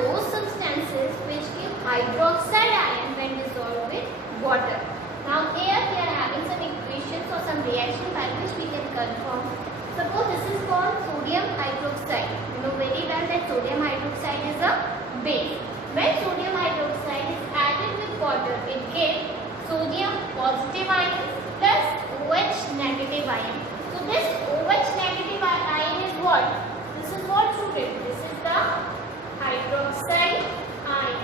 those substances which give hydroxide ion when dissolved with water. Now here we are having some equations or some reaction by which we can confirm. Suppose this is called sodium hydroxide. You know very well that sodium hydroxide is a base. When sodium hydroxide is added with water, it gives sodium positive ion plus OH negative ion. So this OH negative ion is what? This is what, student? This is the hydroxide ion.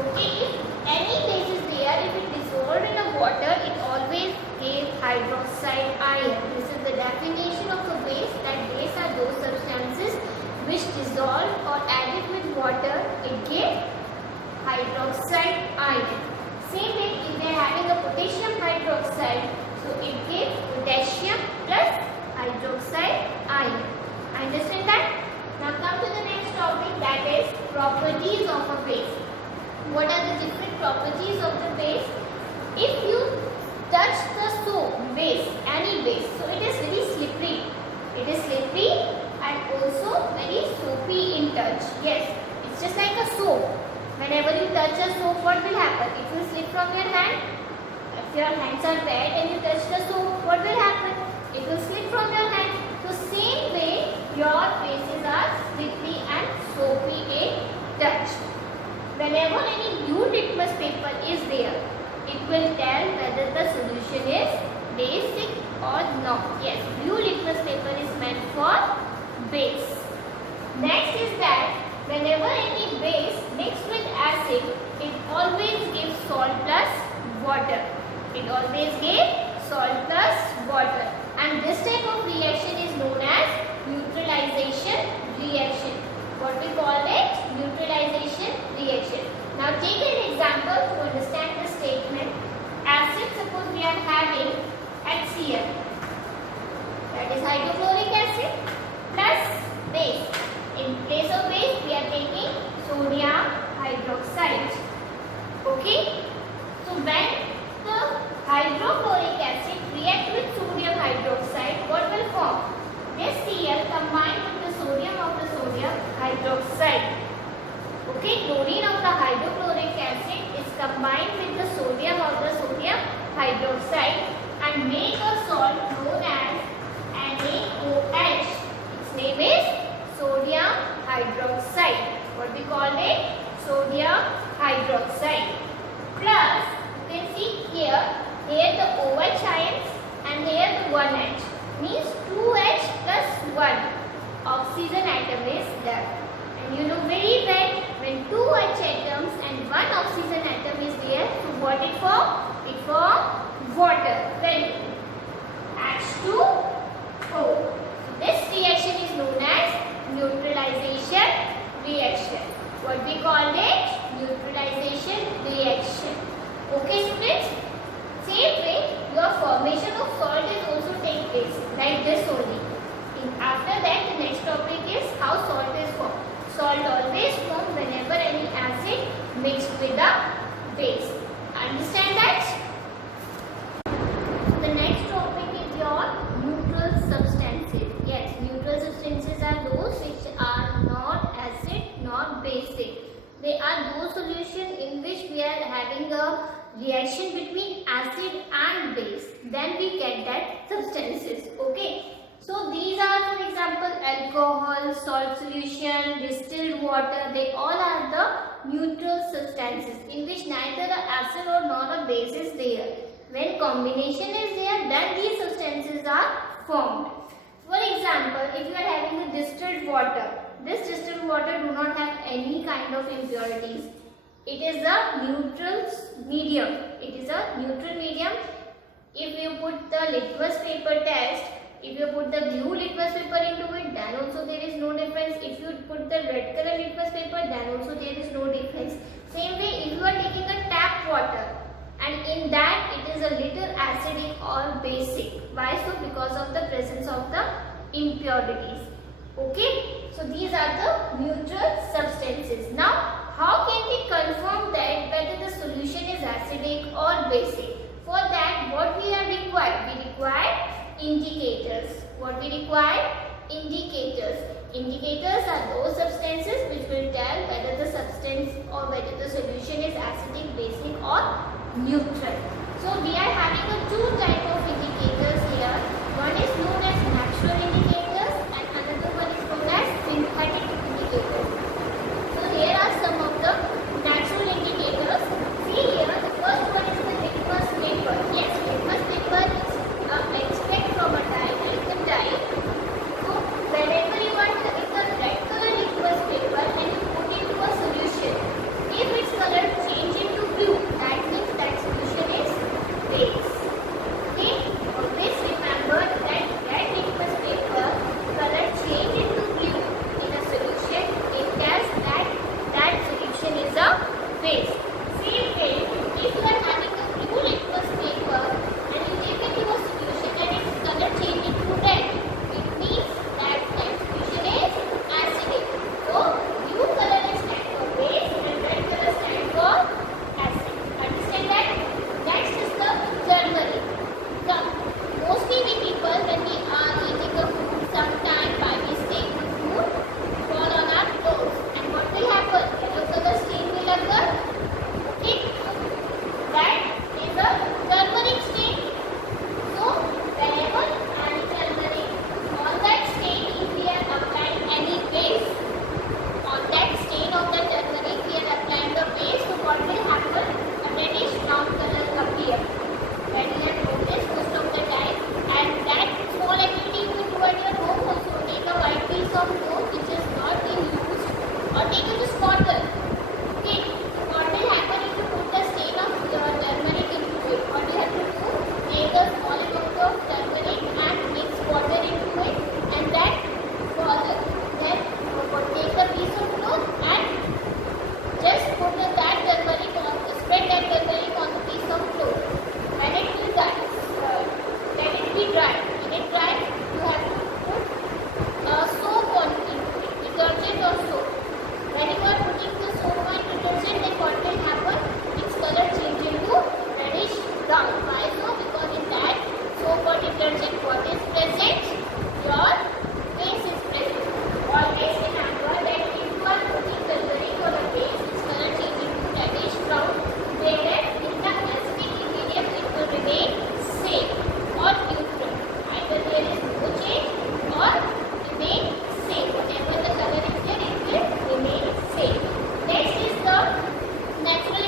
Okay, if any base is there, if it dissolved in a water, it always gives hydroxide ion. This is the definition of a base, that base are those substances which dissolve or added with water, it gives hydroxide ion. Same way, if we are having a potassium hydroxide, so it gives potassium plus hydroxide ion. Understand that? Now come to the next topic, that is properties of a base. What are the different properties of the base? If you touch the soap base, any base, so it is very slippery. It is slippery and also very soapy in touch. Yes, it's just like a soap. Whenever you touch a soap, what will happen? It will slip from your hand. If your hands are wet and you touch the soap, what will happen? It will slip from your hand. So same way, your bases are slippery and soapy in touch. Whenever any blue litmus paper is there, it will tell whether the solution is basic or not. Yes, blue litmus paper is meant for base. Next is that whenever any base mixed with acid, it always gives salt plus water. It always gives salt plus water. And this type of reaction is known as neutralization reaction. What we call it? Neutralization reaction. Now take an example to understand the statement. Acid, suppose we are having HCl, that is hydrochloric acid, plus base. In place of base, we are taking sodium hydroxide. Okay? So when the hydrochloric acid reacts with sodium hydroxide, what will form? This Cl combined with the sodium of the sodium hydroxide. Okay, chlorine of the hydrochloric acid is combined with the sodium of the sodium hydroxide and make a salt known as NaOH. Its name is sodium hydroxide. What we call it? Sodium hydroxide. Plus, you can see here the OH ions and here the 1H. Means 2H plus 1 oxygen atom is left. And you know very well, when 2 H atoms and 1 oxygen atom is there, so what it forms? It forms water. Then H2O. So this reaction is known as neutralization reaction. What we call it? Neutralization reaction. Okay, students? Same way, your formation of salt is also take place like this only. After that, the next topic is how salt is formed. Salt always formed whenever any acid mixed with a base. Understand that? The next topic is your neutral substances. Yes, neutral substances are those which are not acid, not basic. They are those solutions in which we are having a reaction between acid and base. Then we get that substances. Okay. So these are, for example, alcohol, salt solution, distilled water. They all are the neutral substances in which neither an acid or nor a base is there. When combination is there, then these substances are formed. For example, if you are having a distilled water, this distilled water do not have any kind of impurities. It is a neutral medium. It is a neutral medium. If you put the litmus paper test, if you put the blue litmus paper into it, then also there is no difference. If you put the red color litmus paper, then also there is no difference. Same way, if you are taking a tap water and in that it is a little acidic or basic. Why so? Because of the presence of the impurities. Okay, so these are the neutral substances. Now, how can we confirm that whether the solution is acidic or basic? For that, what we are required? We require indicators. What we require? Indicators. indicators are those substances which will tell whether the substance or whether the solution is acidic, basic or neutral. So we are having two type of indicators here. One is known as natural indicators and another one is known as synthetic indicators. So here are some of the natural indicators. See here, the first one is the litmus paper. Yes, litmus paper is extract from a dye, like the dye. So whenever you want to take a red color litmus paper and you put into a solution, if its color change into blue, that means that solution is base. Okay, always remember that red litmus paper color change into blue in a solution, it tells that solution is a base. Same way, if you are having a blue litmus paper and you dip into a solution and its color change into red, it means that solution is acidic. So blue color is stand for base and red color stand for acid. Understand that? Next is the turmeric. Mostly we people, when we are eating a food, sometime by mistake the food fall on our clothes, and what will happen? Yellow color stain will occur. Okay, that is a turmeric stain. So whenever any turmeric on that stain, if we are applying any base on that stain of the turmeric, we are applying the base. So what will happen? A reddish brown color appear. When you have noticed most of the time, and that small activity you will do at your home also. Take a white piece of cloth which is not in use, or take a just bottle. Okay, what will happen if you put the stain of turmeric into it? What you have to do? Take a small amount of turmeric and mix water into it, and that water, then take a piece of cloth and just put that turmeric on, spread that turmeric on the piece of cloth. When it will dry, let it be dry. When it dries, you have to put soap on it, detergent or soap. When you are putting the soap and detergent, then what will happen? Its color change into reddish brown. Why so? Because in that soap or detergent, what is present? Your base is present. Always remember that if you are putting turmeric on a base, its color change into reddish brown, whereas in the acidic ingredient it will remain same or neutral. Either there is no change or remain same. Whatever the color is there, it will remain same. Next is the natural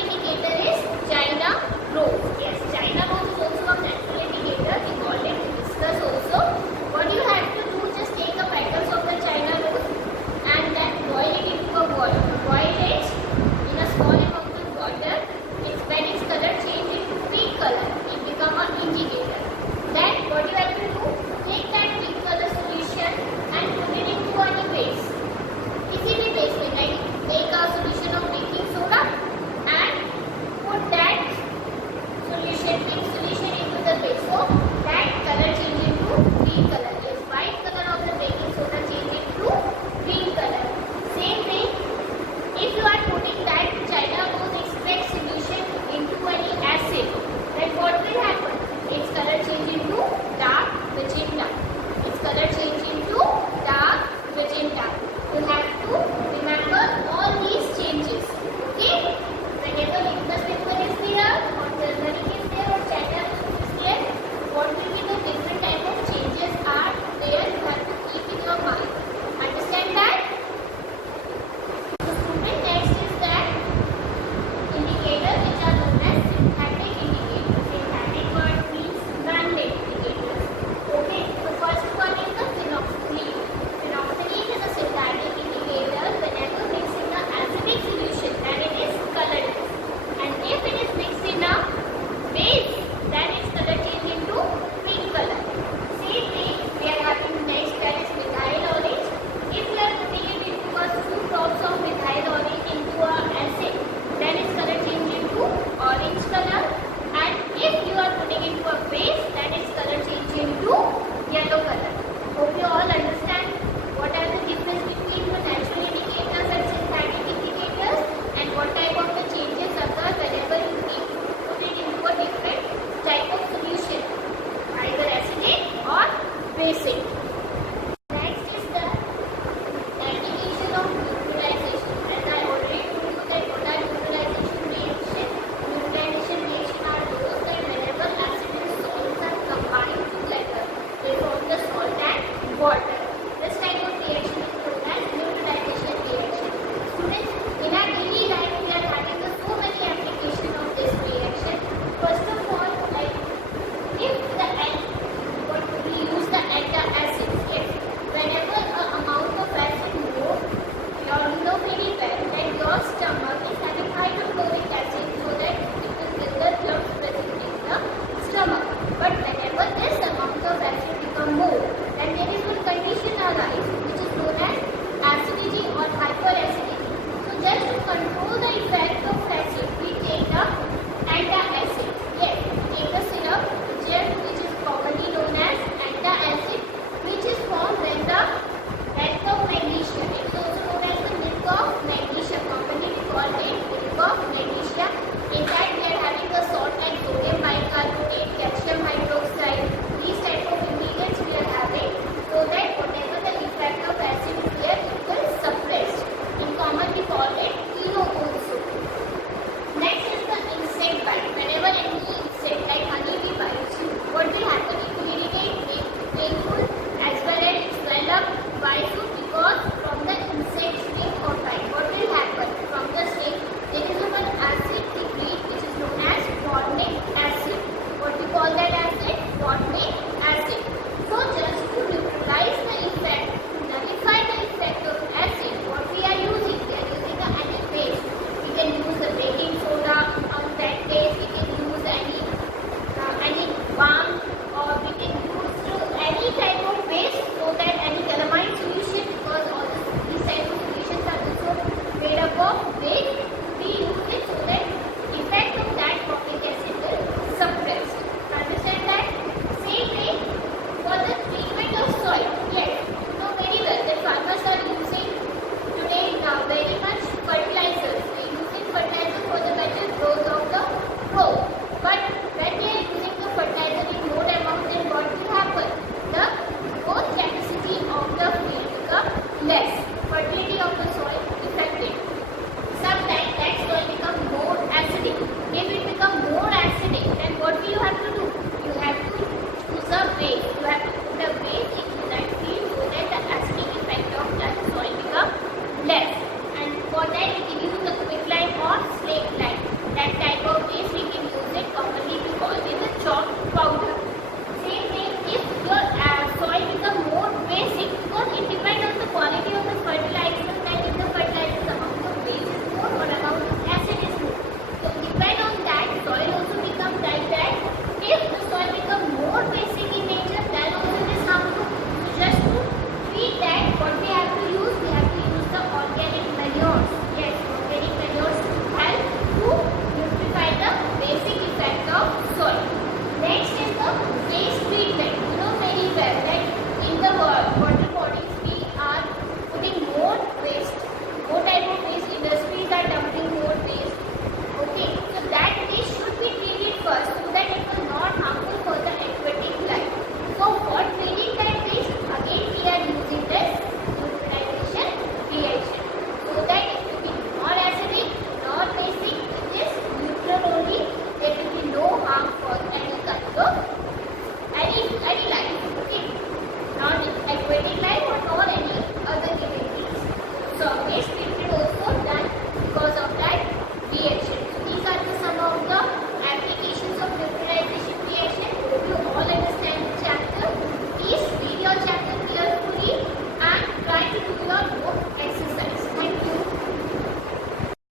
it